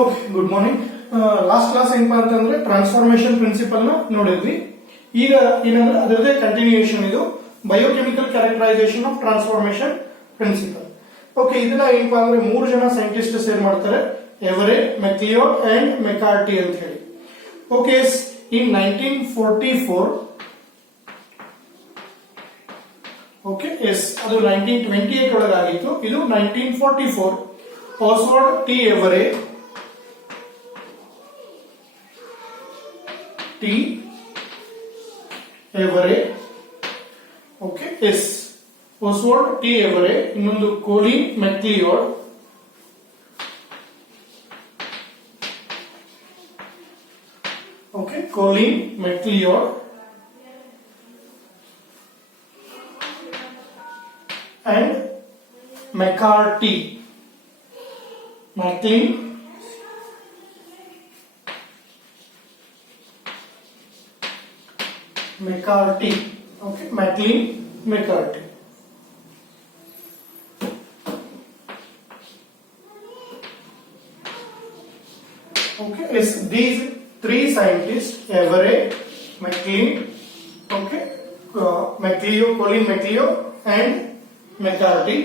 Okay, good morning. Last class ಏನಪ್ಪಾ ಅಂತಂದ್ರೆ transformation principal ನ ನೋಡಿದ್ವಿ. ಈಗ ಏನಂದ್ರೆ ಅದರದೇ ಕಂಟಿನ್ಯೂಯೇಷನ್ ಇದು biochemical characterization of transformation principle. Okay, ಇದನ್ನ ಏನಪ್ಪಾ ಅಂದ್ರೆ 3 ಜನ ಸೈಂಟಿಸ್ಟ್ ಸೇರ್ ಮಾಡ್ತಾರೆ, ಎವರೆ, ಮೆಕ್ಲಿಯೋಡ್ ಅಂಡ್ ಮೆಕಾರ್ಟಿ ಅಂತ ಹೇಳಿ. ಓಕೆ, ಇನ್ 1944 ಓಕೆ ಎಸ್ ಅದು 1928 ಒಳಗಾಗಿತ್ತು. ಇದು 1944 Oswald T Avery okay yes Oswald T Avery, ಇನ್ನೊಂದು Colin MacLeod, okay Colin MacLeod and McCarty, McLean, McCarty, okay, McLean, McCarty. Okay, is these 3 scientists, Everett, McLean, okay, McLeod, Colin McLeod, and McCarty,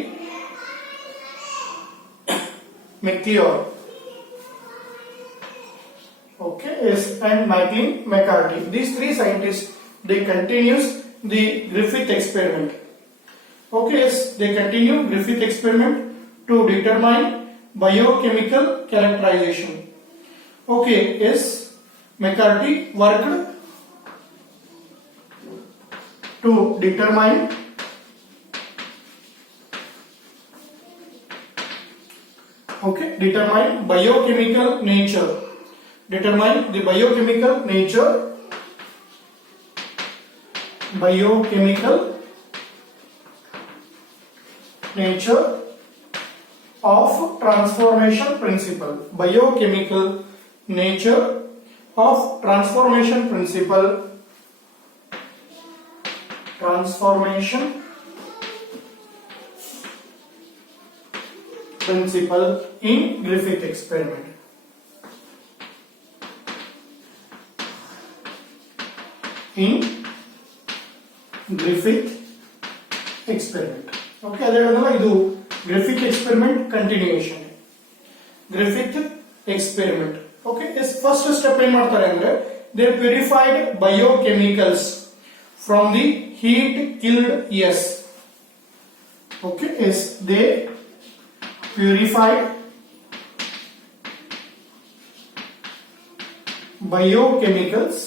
McLeod, okay, yes, and McLean, McCarty. These 3 scientists, they continues the Griffith experiment. Okay, yes, they continue Griffith experiment to determine biochemical characterization. Okay, yes, McCarty worked to determine biochemical nature, determine the biochemical nature of transformation principle, biochemical nature of transformation principle in Griffith experiment. In Griffith experiment. Okay, ಅದೆಲ್ಲ ಇದು Griffith experiment continuation. Griffith experiment. Okay, is first step ಏನು ಮಾಡ್ತಾರೆ ಅಂದ್ರೆ they purified biochemicals from the heat killed yes. Okay, is they purified biochemicals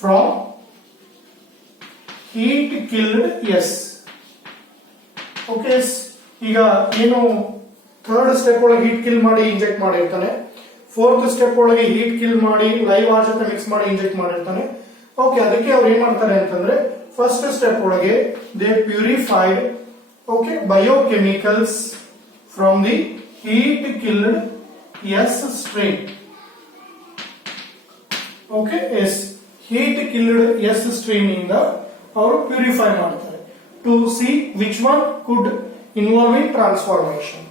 from heat killed yes. Okay, ಈಗ ಏನು third step ಒಳಗೆ heat kill ಮಾಡಿ ಇಂಜೆಕ್ಟ್ ಮಾಡಿರ್ತಾನೆ, fourth step ಒಳಗೆ heat kill ಮಾಡಿ ಲೈವ್ ಆರ್ ಜೊತೆ ಮಿಕ್ಸ್ ಮಾಡಿ ಇಂಜೆಕ್ಟ್ ಮಾಡಿರ್ತಾನೆ. ಓಕೆ, ಅದಕ್ಕೆ ಅವ್ರು ಏನ್ ಮಾಡ್ತಾರೆ ಅಂತಂದ್ರೆ ಫಸ್ಟ್ ಸ್ಟೆಪ್ ಒಳಗೆ they purified okay biochemicals from the heat killed S strain. Okay, yes, heat killed S strain ಇಂದ ಅವರು ಪ್ಯೂರಿಫೈ ಮಾಡ್ತಾರೆ to see which one could involve in transformation,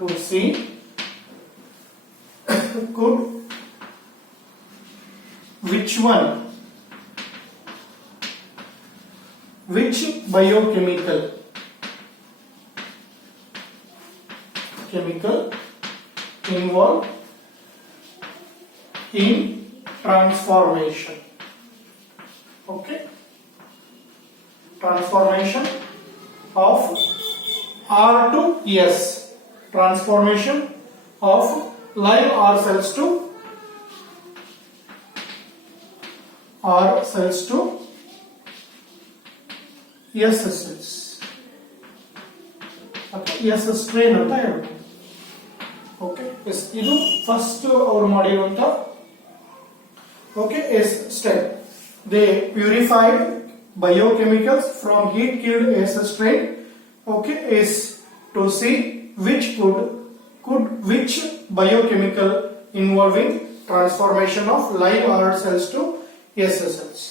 to see could which biochemical involved in transformation. Okay, transformation of R to S, transformation of live R cells to S cells. S strain ಅಂತ ಹೇಳ್ಬೋದು. Okay, S ಇದು first ಅವರು ಮಾಡಿರುವಂತ okay S step. They purified biochemicals from heat killed S strain. Okay, is to see which which biochemical involving transformation of live R cells to S cells.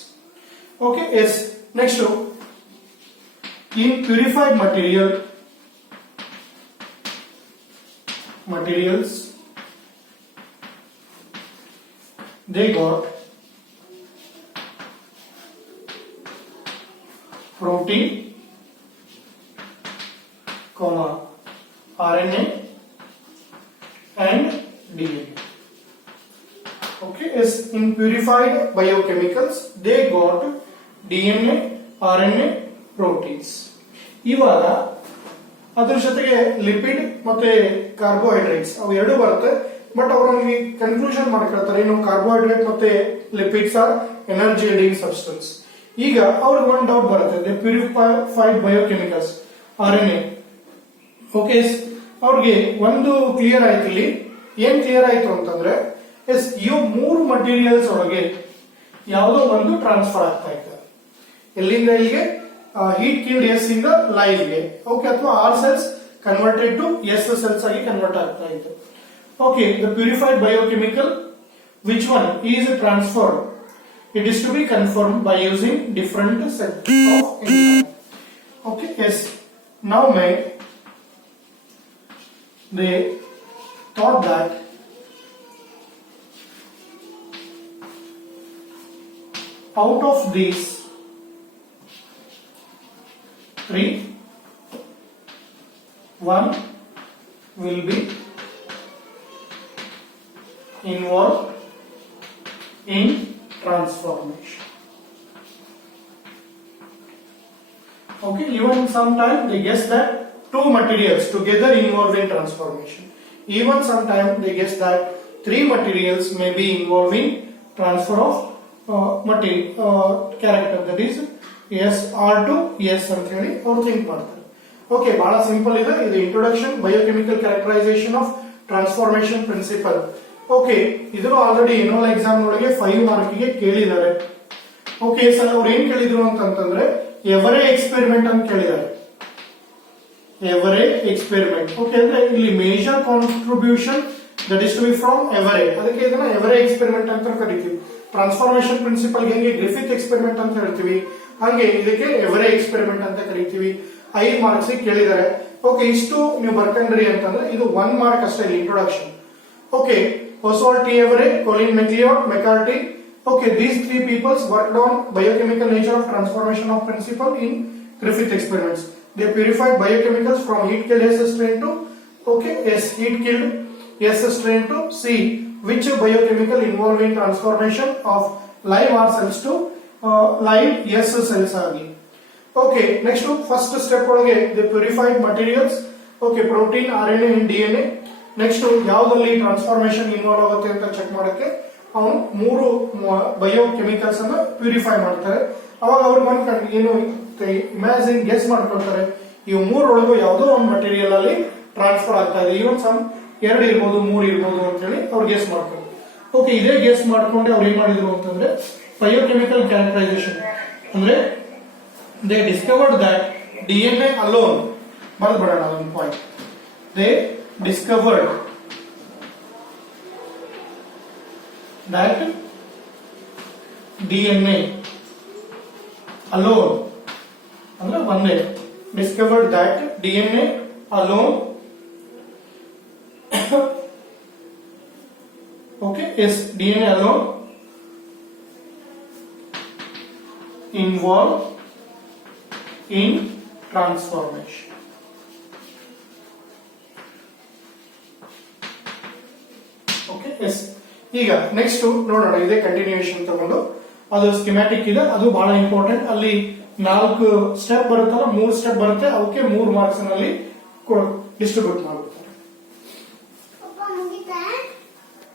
Okay, yes. Next, in purified material materials they got protein, RNA and DNA. Okay, is in purified biochemicals they got DNA, RNA, proteins. ಇವಾಗ ಅದ್ರ ಜೊತೆಗೆ ಲಿಪಿಡ್ ಮತ್ತೆ ಕಾರ್ಬೋಹೈಡ್ರೇಟ್ಸ್ ಅವು ಎರಡು ಬರುತ್ತೆ. ಬಟ್ ಅವರು ನಮಗೆ ಕನ್ಕ್ಲೂಷನ್ ಮಾಡ್ಕೊಳ್ತಾರೆ ಇನ್ನು ಕಾರ್ಬೋಹೈಡ್ರೇಟ್ ಮತ್ತೆ ಲಿಪಿಡ್ಸ್ ಆರ್ ಎನರ್ಜಿ ಎಡಿಂಗ್ ಸಬ್ಸ್ಟೆನ್ಸ್. ಈಗ ಅವ್ರಿಗೆ ಒಂದು ಡೌಟ್ ಬರುತ್ತೆ, they purified biochemicals RNA. Okay, ಅವ್ರಿಗೆ ಒಂದು ಕ್ಲಿಯರ್ ಆಯ್ತು. ಇಲ್ಲಿ ಏನ್ ಕ್ಲಿಯರ್ ಆಯ್ತು ಅಂತಂದ್ರೆ ಎಸ್ ಇವು ಮೂರು ಮಟೀರಿಯಲ್ಸ್ ಒಳಗೆ ಯಾವುದೋ ಒಂದು ಟ್ರಾನ್ಸ್ಫರ್ ಆಗ್ತಾ ಇತ್ತು. ಎಲ್ಲಿಂದ ಇಲ್ಲಿಗೆ? ಹೀಟ್ ಕಿಲ್ಡ್ ಎಸ್ ಇಂದ ಲೈವ್ಗೆ. ಓಕೆ, ಅಥವಾ R cells converted to S cells ಆಗಿ ಕನ್ವರ್ಟ್ ಆಗ್ತಾ ಇತ್ತು. Okay, the purified biochemical which one is transferred, it is to be confirmed by using different sets of enzymes. Okay, yes. Now made, they thought that out of these three, one will be involved in transformation. Okay, even sometime they guess that two materials together involved in transformation. Even sometime they guess that three materials may be involved in transfer of character. That is S R to S ಅಂತ ಹೇಳಿ ಅವರು ಥಿಂಕ್ ಮಾಡ್ತಾರೆ. ಓಕೆ, ಬಹಳ simple ಇದೆ ಇದು. Introduction biochemical characterization of transformation principle. Okay, ಇದನ್ನು already annual exam ಒಳಗೆ 5 ಮಾರ್ಕ್ಗೆ ಕೇಳಿದ್ದಾರೆ. ಓಕೆ ಸರ್, ಅವ್ರು ಏನ್ ಕೇಳಿದ್ರು ಅಂತಂದ್ರೆ ಎವರೇ ಎಕ್ಸ್ಪೆರಿಮೆಂಟ್ ಅಂತ ಕೇಳಿದ್ದಾರೆ. ಎವರೇ ಎಕ್ಸ್ಪೆರಿಮೆಂಟ್. ಓಕೆ, ಅಂದ್ರೆ ಇಲ್ಲಿ major contribution that is to be from Avery. ಅದಕ್ಕೆ ಇದನ್ನ ಎವರೇ ಎಕ್ಸ್ಪೆರಿಮೆಂಟ್ ಅಂತ ಕರಿತೀವಿ. ಟ್ರಾನ್ಸ್ಫಾರ್ಮೇಶನ್ ಪ್ರಿನ್ಸಿಪಲ್ ಹೆಂಗೆ ಗ್ರಿಫಿತ್ ಎಕ್ಸ್ಪೆರಿಮೆಂಟ್ ಅಂತ ಹೇಳ್ತೀವಿ, ಹಂಗೆ ಇದಕ್ಕೆ ಎವರೇ ಎಕ್ಸ್ಪೆರಿಮೆಂಟ್ ಅಂತ ಕರಿತೀವಿ. 5 ಮಾರ್ಕ್ಸ್ ಕೇಳಿದ್ದಾರೆ. ಓಕೆ, ಇಷ್ಟು ನೀವು ಬರ್ಕೊಂಡ್ರಿ ಅಂತಂದ್ರೆ ಇದು 1 ಮಾರ್ಕ್ ಅಷ್ಟೇ introduction. Okay, Oswald T. Everett, Colin MacLeod, McCarthy. Okay, these three peoples worked on biochemical nature of transformation of principle in Griffith experiments. They purified biochemicals from heat-killed S strain to heat-killed S strain to see which biochemical involved in transformation of live R cells to live S cells agi. Okay, next first step ಒಳಗೆ they purified materials. Okay, protein, RNA and DNA. Next ಯಾವ್ದಲ್ಲಿ transformation involve ಆಗುತ್ತೆ ಅಂತ ಚೆಕ್ ಮಾಡಕ್ಕೆ ಅವನು 3 ಬಯೋಕೆಮಿಕಲ್ಸ್ ಅನ್ನ ಪ್ಯೂರಿಫೈ ಮಾಡ್ತಾರೆ. ಅವಾಗ ಅವ್ರು ಏನು ಇಮ್ಯಾಜಿನ್ ಗೆಸ್ ಮಾಡ್ಕೊಳ್ತಾರೆ, ಇವು 3 ಒಳಗೂ ಯಾವುದೋ ಒಂದು ಮಟೀರಿಯಲ್ ಅಲ್ಲಿ ಟ್ರಾನ್ಸ್ಫರ್ ಆಗ್ತಾ ಇದೆ. ಇವನ್ ಸಮ್ 2 ಇರ್ಬೋದು 3 ಇರ್ಬೋದು ಅಂತ ಹೇಳಿ ಅವ್ರು ಗೆಸ್ ಮಾಡ್ತಾರೆ. ಓಕೆ, ಇದೇ ಗೆಸ್ ಮಾಡ್ಕೊಂಡೆ ಅವ್ರು ಏನ್ ಮಾಡಿದ್ರು ಅಂತಂದ್ರೆ ಬಯೋಕೆಮಿಕಲ್ ಕ್ಯಾರೆಕ್ಟರೈಸೇಷನ್ ಅಂದ್ರೆ they discovered that DNA alone ಬರೆದ್ಬಿಡೋಣ ಅದೊಂದು point. They discovered that DNA alone, ಅಂದ್ರೆ ಒಂದೇ, discovered that DNA alone okay, is DNA alone involved in transformation. ಈಗ ನೆಕ್ಸ್ಟ್ ನೋಡೋಣ, ಇದೇ ಕಂಟಿನ್ಯೂಯೇಷನ್ ತಗೊಂಡು ಅದು ಸ್ಕಿಮ್ಯಾಟಿಕ್ ಇದೆ, ಅದು ಬಹಳ ಇಂಪಾರ್ಟೆಂಟ್. ಅಲ್ಲಿ 4 ಸ್ಟೆಪ್ ಬರುತ್ತಲ್ಲ, 3 ಸ್ಟೆಪ್ ಬರುತ್ತೆ, ಅವಕ್ಕೆ 3 ಮಾರ್ಕ್ಸ್ ನಲ್ಲಿ ಡಿಸ್ಟ್ರಿಬ್ಯೂಟ್ ಮಾಡುತ್ತೆ.